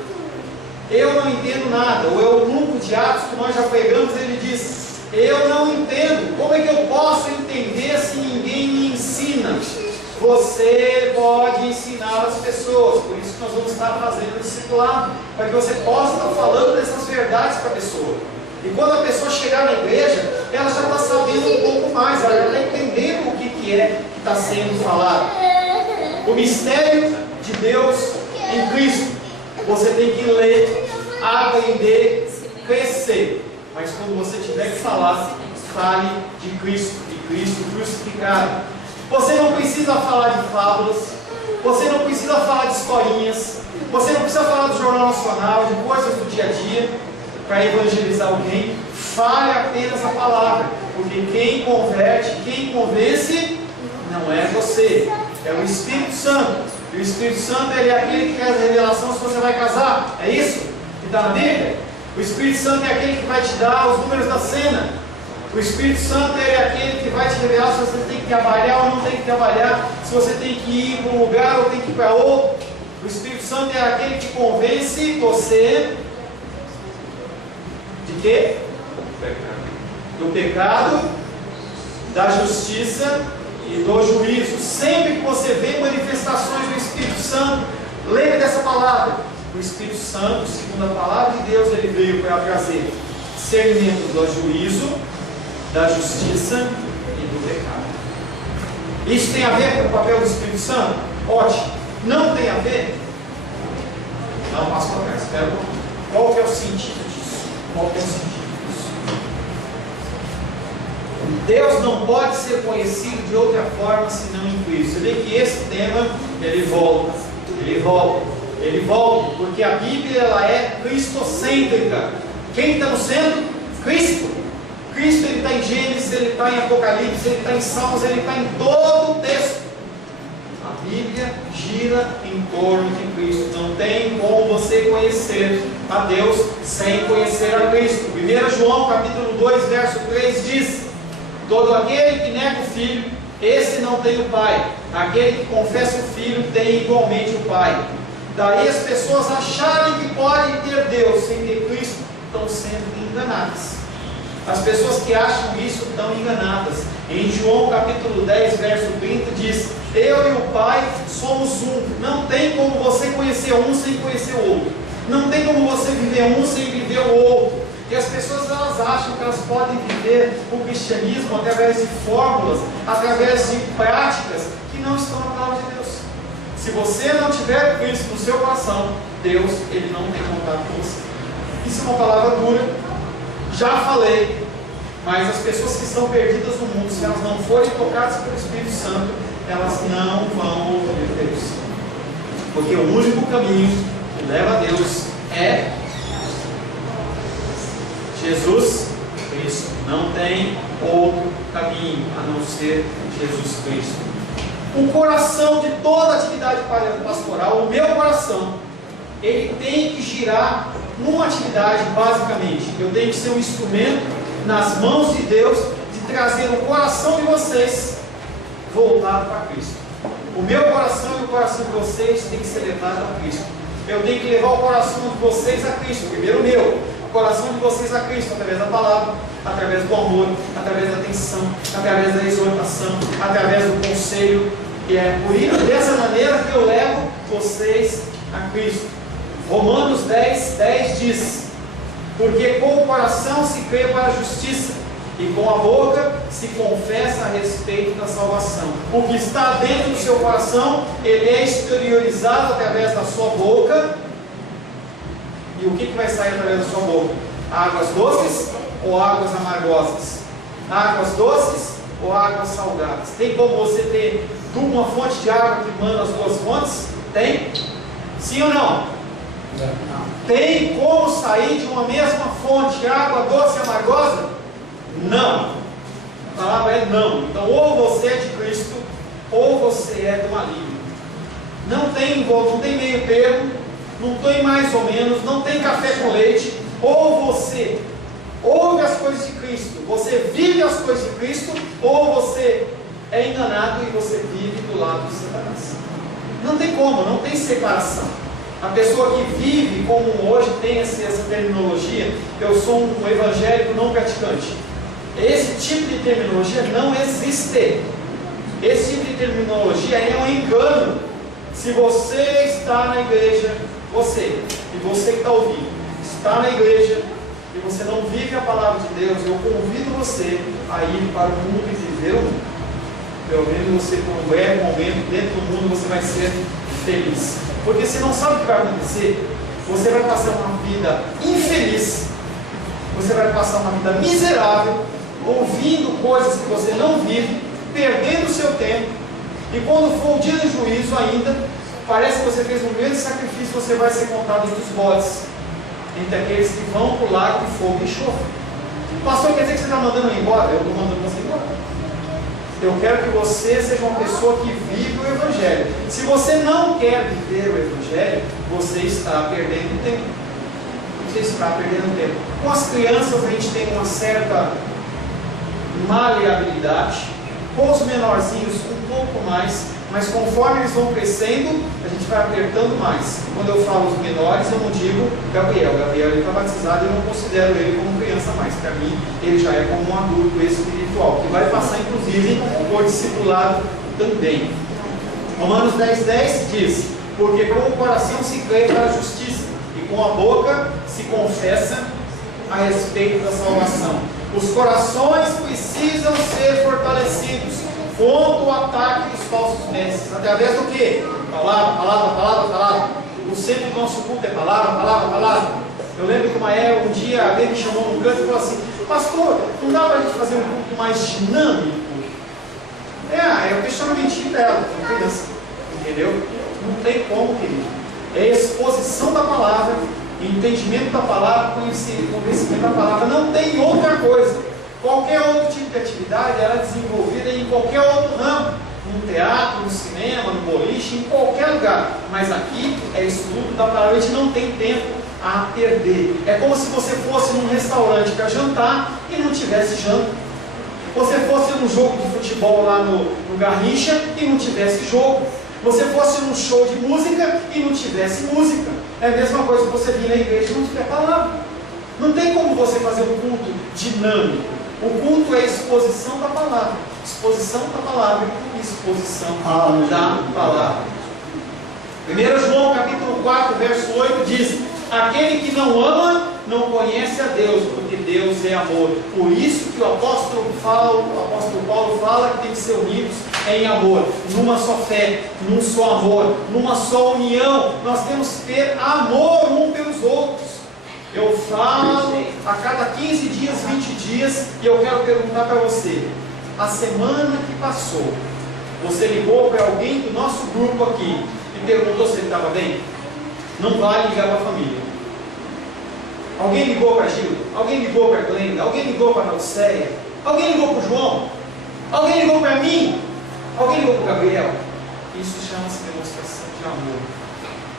Eu não entendo nada. O eunuco de Atos que nós já pregamos, ele diz: eu não entendo. Como é que eu posso entender se ninguém me ensina? Você pode ensinar as pessoas. Por isso que nós vamos estar fazendo o discipulado, para que você possa estar falando dessas verdades para a pessoa. E quando a pessoa chegar na igreja, ela já está sabendo um pouco mais, ela já está entendendo o que é que está sendo falado. O mistério de Deus em Cristo. Você tem que ler, aprender, crescer. Mas quando você tiver que falar, fale de Cristo, de Cristo crucificado. Você não precisa falar de fábulas, você não precisa falar de historinhas, você não precisa falar do Jornal Nacional, de coisas do dia a dia, para evangelizar alguém. Fale apenas a palavra, porque quem converte, quem convence, não é você, é o Espírito Santo. E o Espírito Santo, ele é aquele que quer a revelação se você vai casar, é isso que está na Bíblia? O Espírito Santo é aquele que vai te dar os números da cena. O Espírito Santo é aquele que vai te revelar se você tem que trabalhar ou não tem que trabalhar, se você tem que ir para um lugar ou tem que ir para outro. O Espírito Santo é aquele que convence você de quê? Do pecado, da justiça e do juízo. Sempre que você vê manifestações do Espírito Santo, lembre dessa palavra. O Espírito Santo, segundo a palavra de Deus, ele veio para trazer discernimento do juízo, da justiça e do pecado. Isso tem a ver com o papel do Espírito Santo? Ótimo. Não tem a ver? Não, passo para trás. Espera um pouquinho. Qual que é o sentido disso? Qual que é o sentido disso? Deus não pode ser conhecido de outra forma senão em Cristo. Você vê que esse tema, ele volta, porque a Bíblia, ela é cristocêntrica. Quem estamos sendo? Cristo. Cristo, ele está em Gênesis, ele está em Apocalipse, ele está em Salmos, ele está em todo o texto. A Bíblia gira em torno de Cristo. Não tem como você conhecer a Deus sem conhecer a Cristo. 1 João capítulo 2, verso 3 diz: todo aquele que nega o Filho, esse não tem o Pai. Aquele que confessa o Filho tem igualmente o Pai. Daí as pessoas acharem que podem ter Deus sem ter Cristo, estão sendo enganadas. As pessoas que acham isso estão enganadas. Em João capítulo 10, verso 30 diz: eu e o Pai somos um. Não tem como você conhecer um sem conhecer o outro. Não tem como você viver um sem viver o outro. E as pessoas, elas acham que elas podem viver o cristianismo através de fórmulas, através de práticas que não estão na palavra de Deus. Se você não tiver Cristo no seu coração, Deus, ele não tem contato com você. Isso é uma palavra dura. Já falei, mas as pessoas que estão perdidas no mundo, se elas não forem tocadas pelo Espírito Santo, elas não vão ouvir Deus. Porque o único caminho que leva a Deus é Jesus Cristo. Não tem outro caminho a não ser Jesus Cristo. O coração de toda atividade pastoral, o meu coração, ele tem que girar numa atividade, basicamente. Eu tenho que ser um instrumento nas mãos de Deus de trazer o coração de vocês voltado para Cristo. O meu coração e o coração de vocês tem que ser levado a Cristo. Eu tenho que levar o coração de vocês a Cristo. Primeiro o meu, o coração de vocês a Cristo, através da palavra, através do amor, através da atenção, através da exortação, através do conselho. E é por isso, dessa maneira, que eu levo vocês a Cristo. Romanos 10, 10 diz: porque com o coração se crê para a justiça, e com a boca se confessa a respeito da salvação. O que está dentro do seu coração, ele é exteriorizado através da sua boca. E o que vai sair através da sua boca? Águas doces ou águas amargosas? Águas doces ou águas salgadas? Tem como você ter uma fonte de água que manda as duas fontes? Tem? Sim ou não? Tem como sair de uma mesma fonte água doce e amargosa? Não. A palavra é não. Então, ou você é de Cristo, ou você é do maligno. Não tem meio termo, não tem mais ou menos, não tem café com leite. Ou você ouve as coisas de Cristo, você vive as coisas de Cristo, ou você é enganado e você vive do lado de Satanás. Não tem como, não tem separação. A pessoa que vive como hoje tem essa terminologia, eu sou um evangélico não praticante. Esse tipo de terminologia não existe. Esse tipo de terminologia é um engano. Se você está na igreja, você que está ouvindo, está na igreja e você não vive a palavra de Deus, eu convido você a ir para o mundo e viver o mundo. Pelo menos você, por um breve momento, dentro do mundo, você vai ser feliz. Porque você não sabe o que vai acontecer. Você vai passar uma vida infeliz. Você vai passar uma vida miserável, ouvindo coisas que você não vive, perdendo o seu tempo. E quando for o dia do juízo ainda, parece que você fez um grande sacrifício, você vai ser contado entre os bodes, entre aqueles que vão para o lago de fogo e enxofre. Pastor, quer dizer que você está mandando eu embora? Eu estou mandando você embora. Eu quero que você seja uma pessoa que vive o Evangelho. Se você não quer viver o Evangelho, você está perdendo tempo. Você está perdendo tempo. Com as crianças a gente tem uma certa maleabilidade. Com os menorzinhos um pouco mais. Mas conforme eles vão crescendo, a gente vai apertando mais. Quando eu falo os menores, eu não digo Gabriel. Gabriel ele está batizado e eu não considero ele como criança mais. Para mim, ele já é como um adulto espiritual, que vai passar inclusive por discipulado também. Romanos 10:10 diz: porque com o coração se crê para a justiça, e com a boca se confessa a respeito da salvação. Os corações precisam ser fortalecidos contra o ataque dos falsos mestres. Através do que? Palavra, palavra, palavra, palavra. O centro do nosso culto é palavra, palavra, palavra. Eu lembro que um dia alguém me chamou num canto e falou assim: pastor, não dá para a gente fazer um culto mais dinâmico? É o questionamento dela, criança. Entendeu? Não tem como, querido. É exposição da palavra, entendimento da palavra, conhecimento da palavra. Não tem outra coisa. Qualquer outro tipo de atividade ela é desenvolvida em qualquer outro ramo, no teatro, no cinema, no boliche, em qualquer lugar. Mas aqui é estudo da palavra, a gente não tem tempo a perder. É como se você fosse num restaurante para jantar e não tivesse janta. Você fosse num jogo de futebol lá no Garrincha e não tivesse jogo. Você fosse num show de música e não tivesse música. É a mesma coisa que você vir na igreja e não tiver palavra. Não tem como você fazer um culto dinâmico. O culto é a exposição da palavra. Exposição da palavra e exposição da palavra. 1 João capítulo 4, verso 8 diz: aquele que não ama, não conhece a Deus, porque Deus é amor. Por isso que o apóstolo Paulo fala que tem que ser unidos em amor, numa só fé, num só amor, numa só união. Nós temos que ter amor um pelos outros. Eu falo a cada 15 dias, 20 dias, e eu quero perguntar para você: a semana que passou, você ligou para alguém do nosso grupo aqui e perguntou se ele estava bem? Não vale ligar para a família. Alguém ligou para a Gilda? Alguém ligou para a Glenda? Alguém ligou para a Nauceia? Alguém ligou para o João? Alguém ligou para mim? Alguém ligou para o Gabriel? Isso chama-se demonstração de amor.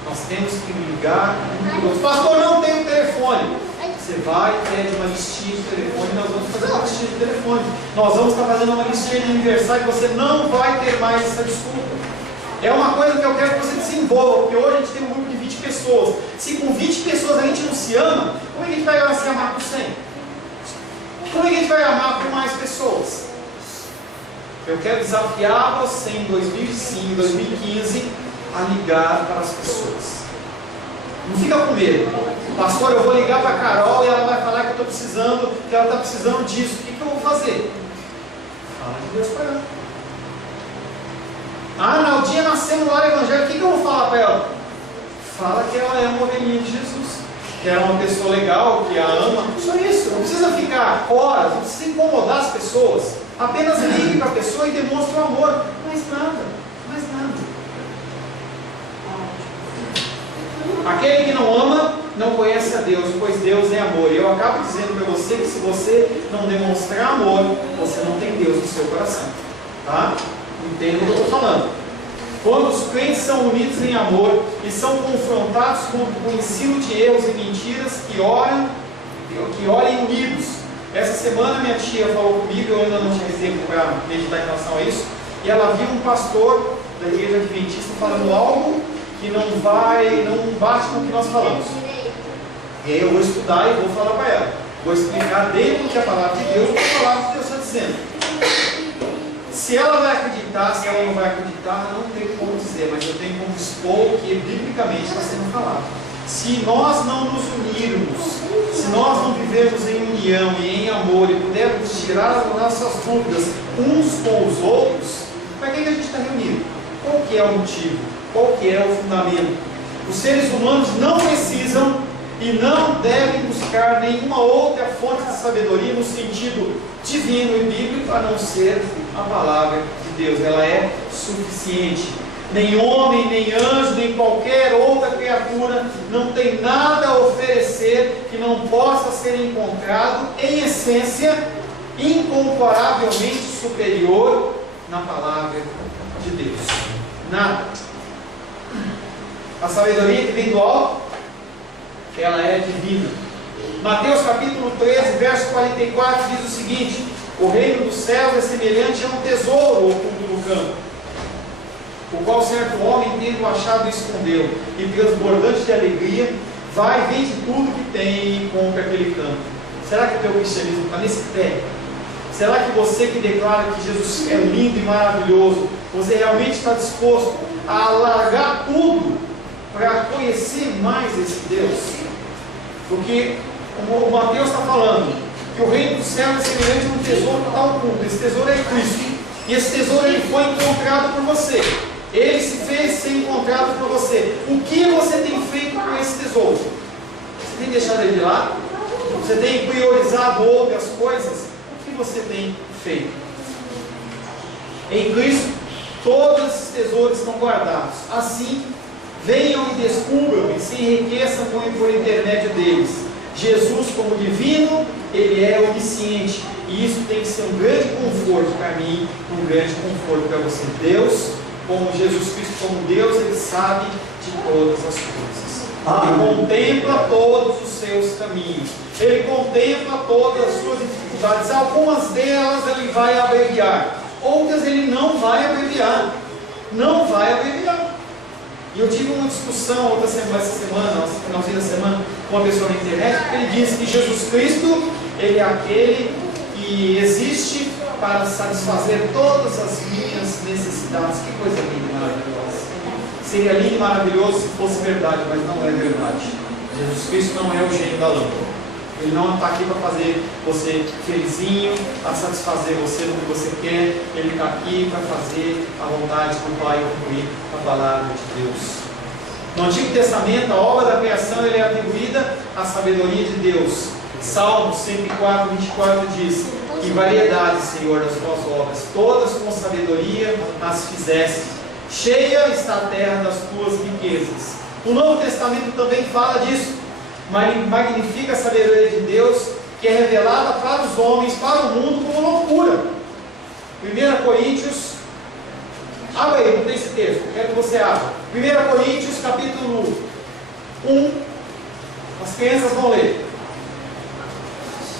Nós temos que ligar um para o outro. Pastor, não tem o telefone. Você vai e pede uma listinha de telefone. Nós vamos fazer uma listinha de telefone. Nós vamos estar fazendo uma listinha de aniversário e você não vai ter mais essa desculpa. É uma coisa que eu quero que você desenvolva, porque hoje a gente tem um grupo de 20 pessoas. Se com 20 pessoas a gente não se ama, como é que a gente vai se amar com 100? Como é que a gente vai amar com mais pessoas? Eu quero desafiar você em 2005, 2015 a ligar para as pessoas. Não fica com medo. Pastor, eu vou ligar para a Carol e ela vai falar que eu estou precisando, que ela está precisando disso. O que eu vou fazer? Fala de Deus para ela. Ah, Naldinha nasceu no lar evangélico, o que eu vou falar para ela? Fala que ela é uma ovelhinha de Jesus, que ela é uma pessoa legal, que a ama. Só isso, não precisa ficar horas, não precisa incomodar as pessoas. Apenas ligue para a pessoa e demonstre o amor. Mais nada, mais nada. Aquele que não ama, não conhece a Deus, pois Deus é amor. E eu acabo dizendo para você que se você não demonstrar amor, você não tem Deus no seu coração. Tá? Entenda o que eu estou falando. Quando os crentes são unidos em amor e são confrontados com o ensino de erros e mentiras, que orem unidos. Essa semana minha tia falou comigo, eu ainda não tive tempo para meditar em relação a isso, e ela viu um pastor da igreja adventista falando algo que não bate com o que nós falamos. E aí eu vou estudar e vou falar para ela. Vou explicar dentro do que a palavra de Deus, o que a palavra de Deus está dizendo. Se ela vai acreditar, se ela não vai acreditar, não tenho como dizer, mas eu tenho como expor o que biblicamente está sendo falado. Se nós não nos unirmos, se nós não vivermos em união e em amor e pudermos tirar as nossas dúvidas uns com os outros, para que a gente está reunido? Qual que é o motivo? Qual que é o fundamento? Os seres humanos não precisam e não devem buscar nenhuma outra fonte de sabedoria no sentido divino e bíblico a não ser a palavra de Deus. Ela é suficiente. Nem homem, nem anjo, nem qualquer outra criatura não tem nada a oferecer que não possa ser encontrado em essência incomparavelmente superior na palavra de Deus. Nada. A sabedoria que vem do alto, ela é divina. Mateus capítulo 13, verso 44 diz o seguinte: o reino dos céus é semelhante a um tesouro oculto no campo, o qual certo homem, tendo achado, escondeu, e transbordante de alegria, vai, vende tudo que tem e compra aquele campo. Será que o teu cristianismo está nesse pé? Será que você que declara que Jesus é lindo e maravilhoso, você realmente está disposto a largar tudo para conhecer mais esse Deus? Porque o Mateus está falando que o reino dos céus é semelhante a um tesouro que está oculto. Esse tesouro é Cristo. E esse tesouro ele foi encontrado por você. Ele se fez ser encontrado por você. O que você tem feito com esse tesouro? Você tem deixado ele de lado? Você tem priorizado outras coisas? O que você tem feito? Em Cristo, todos esses tesouros estão guardados. Assim, venham e descubram e se enriqueçam por intermédio deles. Jesus, como divino, ele é onisciente. E isso tem que ser um grande conforto para mim, um grande conforto para você. Deus, como Jesus Cristo, como Deus, ele sabe de todas as coisas. Ele contempla todos os seus caminhos. Ele contempla todas as suas dificuldades. Algumas delas ele vai abreviar, outras ele não vai abreviar. Não vai abreviar. E eu tive uma discussão essa semana, no finalzinho da semana, com uma pessoa na internet, porque ele disse que Jesus Cristo, ele é aquele que existe para satisfazer todas as minhas necessidades. Que coisa linda e maravilhosa. Seria lindo e maravilhoso se fosse verdade, mas não é verdade. Jesus Cristo não é o gênio da lâmpada. Ele não está aqui para fazer você felizinho, para satisfazer você no que você quer. Ele está aqui para fazer a vontade do Pai e cumprir a palavra de Deus. No Antigo Testamento, a obra da criação ele é atribuída à sabedoria de Deus. Salmos 104, 24 diz: que variedade, Senhor, das tuas obras, todas com sabedoria as fizeste. Cheia está a terra das tuas riquezas. O Novo Testamento também fala disso. Magnifica a sabedoria de Deus, que é revelada para os homens, para o mundo, como loucura. 1 Coríntios, abra aí, não tem esse texto, quero que você abra. 1 Coríntios, capítulo 1, as crianças vão ler.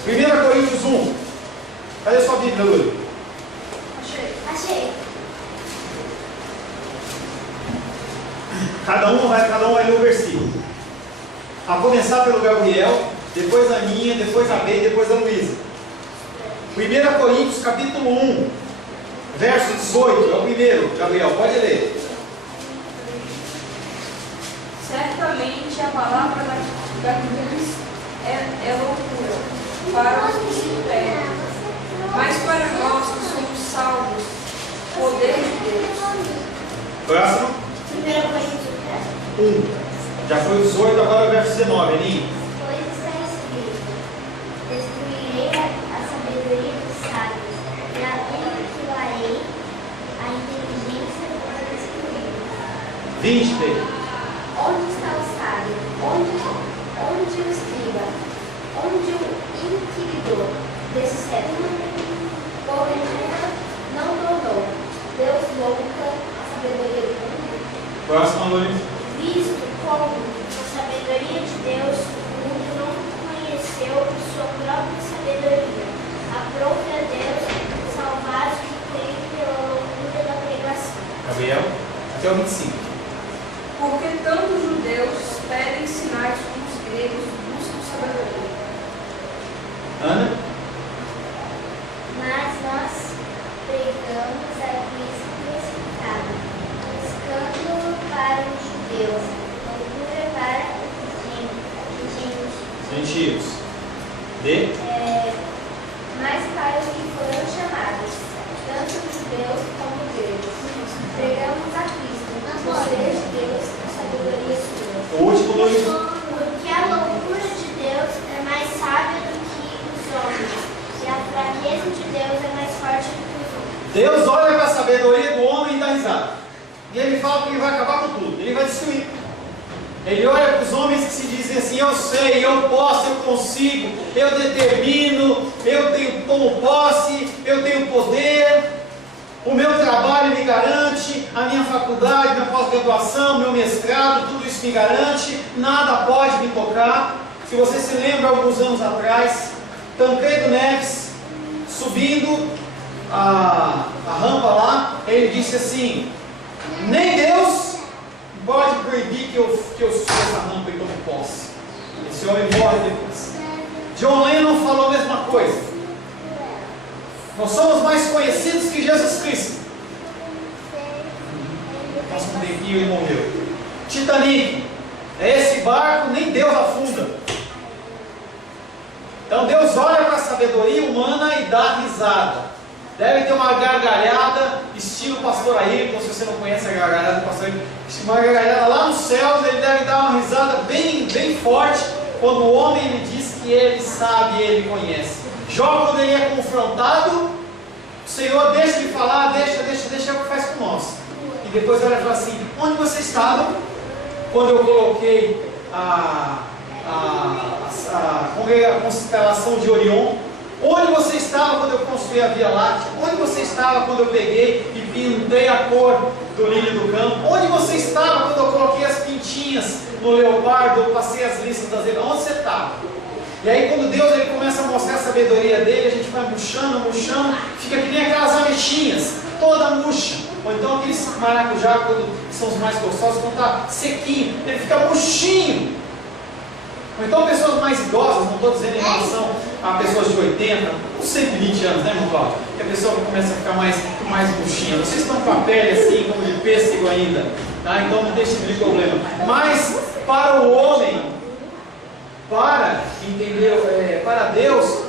1 Coríntios 1, cadê a sua Bíblia, Lúlia? Achei. Cada um vai ler o versículo. A começar pelo Gabriel, depois a Aninha, depois a Bey, depois a Luísa. 1 Coríntios capítulo 1, verso 18, é o primeiro. Gabriel, pode ler. Certamente a palavra da cruz é loucura para os que se perdem, mas para nós que somos salvos, poder de Deus. Próximo. 1 Coríntios 1. Já foi o 18, agora o verso 19, Aninha. pois está escrito: destruirei a sabedoria dos sábios e aniquilarei a inteligência dos instruídos. 20, Bey. Onde está o sábio? Onde o escriba? Onde o inquiridor desse século? Porventura não tornou Deus Próximo, Luiz. Visto como a sabedoria de Deus, o mundo não conheceu por sua própria sabedoria. Aprove a Deus salvar os que creem pela loucura da pregação. Gabriel, até o 25. Porque tanto os judeus pedem sinais como os gregos buscam sabedoria. Ana? Mas nós pregamos a Cristo crucificado, escândalo para os judeus, loucura para os Gentios. D? mas para os que foram chamados, tanto judeus como gregos. Pregamos a Cristo, o poder de Deus, a sabedoria sua. O último, Luiz. Porque a loucura de Deus é mais sábia do que os homens, e a fraqueza de Deus é mais forte do que os homens. Deus olha para a sabedoria do homem e dá risada. E ele fala que ele vai acabar com tudo, ele vai destruir. Ele olha para os homens que se dizem assim: eu sei, eu posso, eu consigo, eu determino, eu tomo posse, eu tenho poder, o meu trabalho me garante, a minha faculdade, minha pós-graduação, meu mestrado, tudo isso me garante, nada pode me tocar. Se você se lembra, alguns anos atrás, Tancredo Neves, subindo a rampa lá, ele disse assim: nem Deus pode proibir que eu suba essa rampa e tome posse. Esse homem morre depois. John Lennon falou a mesma coisa. Nós somos mais conhecidos que Jesus Cristo. Passa um tempinho e morreu. Titanic, é esse barco, nem Deus afunda. Então Deus olha para a sabedoria humana e dá risada. Deve ter uma gargalhada, estilo pastor Ayrton, se você não conhece a gargalhada do pastor Ayrton, uma gargalhada lá nos céus. Ele deve dar uma risada bem, bem forte quando o homem lhe diz que ele sabe, ele conhece. Jó, quando ele é confrontado, o Senhor deixa de falar, deixa, é o que faz com nós. E depois ele fala assim: onde você estava quando eu coloquei a constelação de Orion? Onde você estava quando eu construí a Via Láctea? Onde você estava quando eu peguei e pintei a cor do lírio do campo? Onde você estava quando eu coloquei as pintinhas no leopardo, eu passei as listas das ervas? Onde você estava? E aí quando Deus ele começa a mostrar a sabedoria dele, a gente vai murchando, fica que nem aquelas ameixinhas, toda murcha. Ou então aqueles maracujá, que são os mais gostosos, quando está sequinho, ele fica murchinho. Ou então pessoas mais idosas, não estou dizendo em relação a pessoas de 80, uns 120 anos, né, irmão Paulo? Que a pessoa começa a ficar mais murchinha. Vocês estão com a pele assim, como de pêssego ainda, tá? Então não deixe de problema. Mas para o homem, para Deus,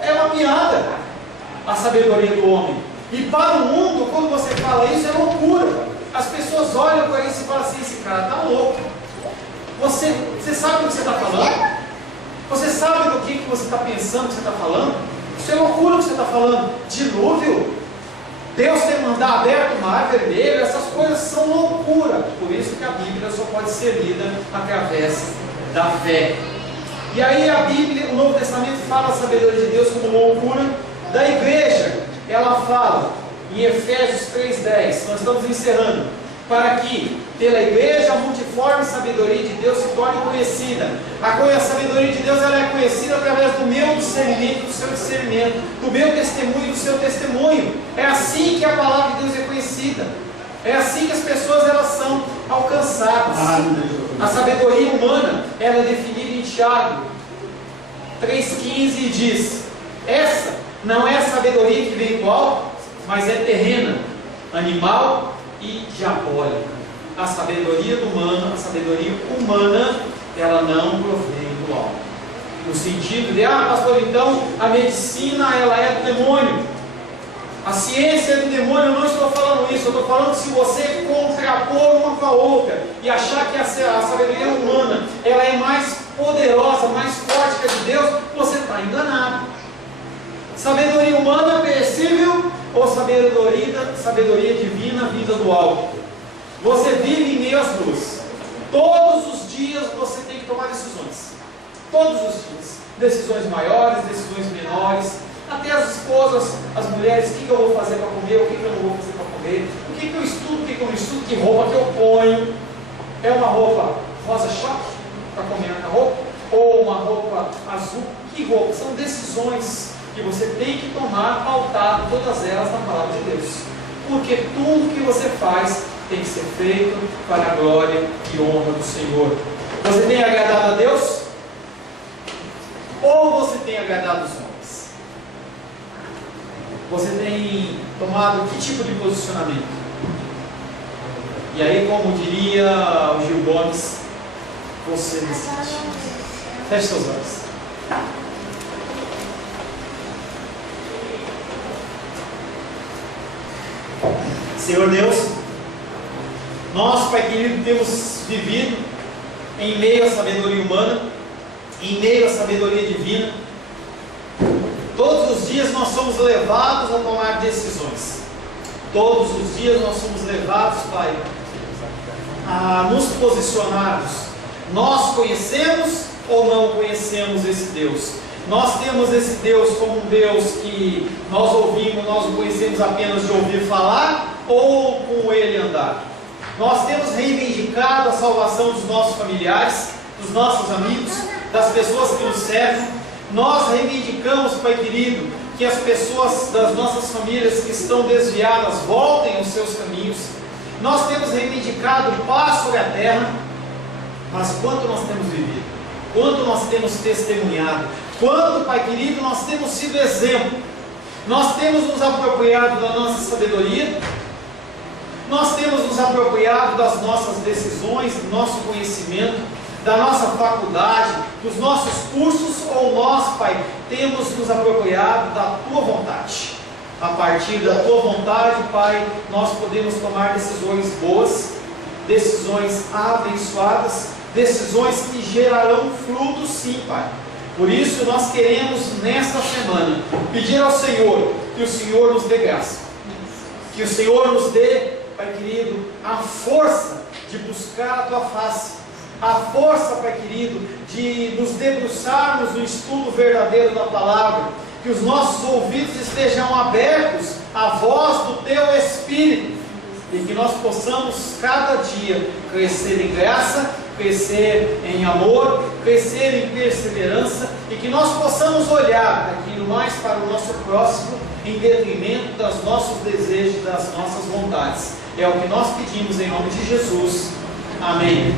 é uma piada a sabedoria do homem. E para o mundo, quando você fala isso, é loucura. As pessoas olham para isso e falam assim: esse cara está louco. Você sabe do que você está falando? Você sabe do que você está pensando, que você está falando? Isso é loucura o que você está falando. Dilúvio, Deus ter mandado aberto o mar vermelho, essas coisas são loucura. Por isso que a Bíblia só pode ser lida através da fé. E aí a Bíblia, o Novo Testamento fala a sabedoria de Deus como loucura. Da igreja, ela fala em Efésios 3:10, nós estamos encerrando, para que pela igreja a multiforme sabedoria de Deus se torne conhecida. A sabedoria de Deus ela é conhecida através do meu discernimento, do seu discernimento, do meu testemunho, do seu testemunho. É assim que a palavra de Deus é conhecida. É assim que as pessoas elas são alcançadas. A sabedoria humana ela é definida em Tiago 3,15 e diz: essa não é a sabedoria que vem do alto, mas é terrena, animal e diabólica. A sabedoria humana, ela não provém do alto. No sentido de, pastor, então a medicina ela é do demônio. A ciência é do demônio. Eu não estou falando isso. Eu estou falando que se você contrapor uma com a outra e achar que a sabedoria humana ela é mais poderosa, mais forte que a de Deus, você está enganado. Sabedoria humana perecível ou sabedoria divina vinda do alto? Você vive em meio às duas. Todos os dias você tem que tomar decisões. Todos os dias. Decisões maiores, decisões menores. Até as esposas, as mulheres, o que eu vou fazer para comer, o que eu não vou fazer para comer. ver o que eu estudo, o que eu não estudo, que roupa que eu ponho. É uma roupa rosa choque para combinar com a roupa? Ou uma roupa azul? Que roupa? São decisões que você tem que tomar, pautado todas elas na palavra de Deus. Porque tudo que você faz tem que ser feito para a glória e honra do Senhor. Você tem agradado a Deus? Ou você tem agradado os homens? Você tem tomado que tipo de posicionamento? E aí, como diria o Gil Gomes, você decide. Feche seus olhos. Senhor Deus, nós, Pai querido, temos vivido em meio à sabedoria humana, em meio à sabedoria divina. Todos os dias nós somos levados a tomar decisões. Todos os dias nós somos levados, Pai, a nos posicionarmos. Nós conhecemos ou não conhecemos esse Deus? Nós temos esse Deus como um Deus que nós ouvimos, nós o conhecemos apenas de ouvir falar, ou com Ele andar? Nós temos reivindicado a salvação dos nossos familiares, dos nossos amigos, das pessoas que nos servem. Nós reivindicamos, Pai querido, que as pessoas das nossas famílias que estão desviadas voltem aos seus caminhos. Nós temos reivindicado paz sobre a terra, mas quanto nós temos vivido? Quanto nós temos testemunhado? Quanto, Pai querido, nós temos sido exemplo? Nós temos nos apropriado da nossa sabedoria? Nós temos nos apropriado das nossas decisões, do nosso conhecimento, da nossa faculdade, dos nossos cursos, ou nós, Pai, temos nos apropriado da Tua vontade? A partir da Tua vontade, Pai, nós podemos tomar decisões boas, decisões abençoadas, decisões que gerarão frutos, sim, Pai. Por isso nós queremos nesta semana pedir ao Senhor que o Senhor nos dê graça, que o Senhor nos dê, Pai querido, a força de buscar a Tua face, a força, Pai querido, de nos debruçarmos no estudo verdadeiro da palavra, que os nossos ouvidos estejam abertos à voz do Teu Espírito, e que nós possamos cada dia crescer em graça, crescer em amor, crescer em perseverança, e que nós possamos olhar aquilo mais para o nosso próximo, em detrimento dos nossos desejos, das nossas vontades. É o que nós pedimos em nome de Jesus. Amém.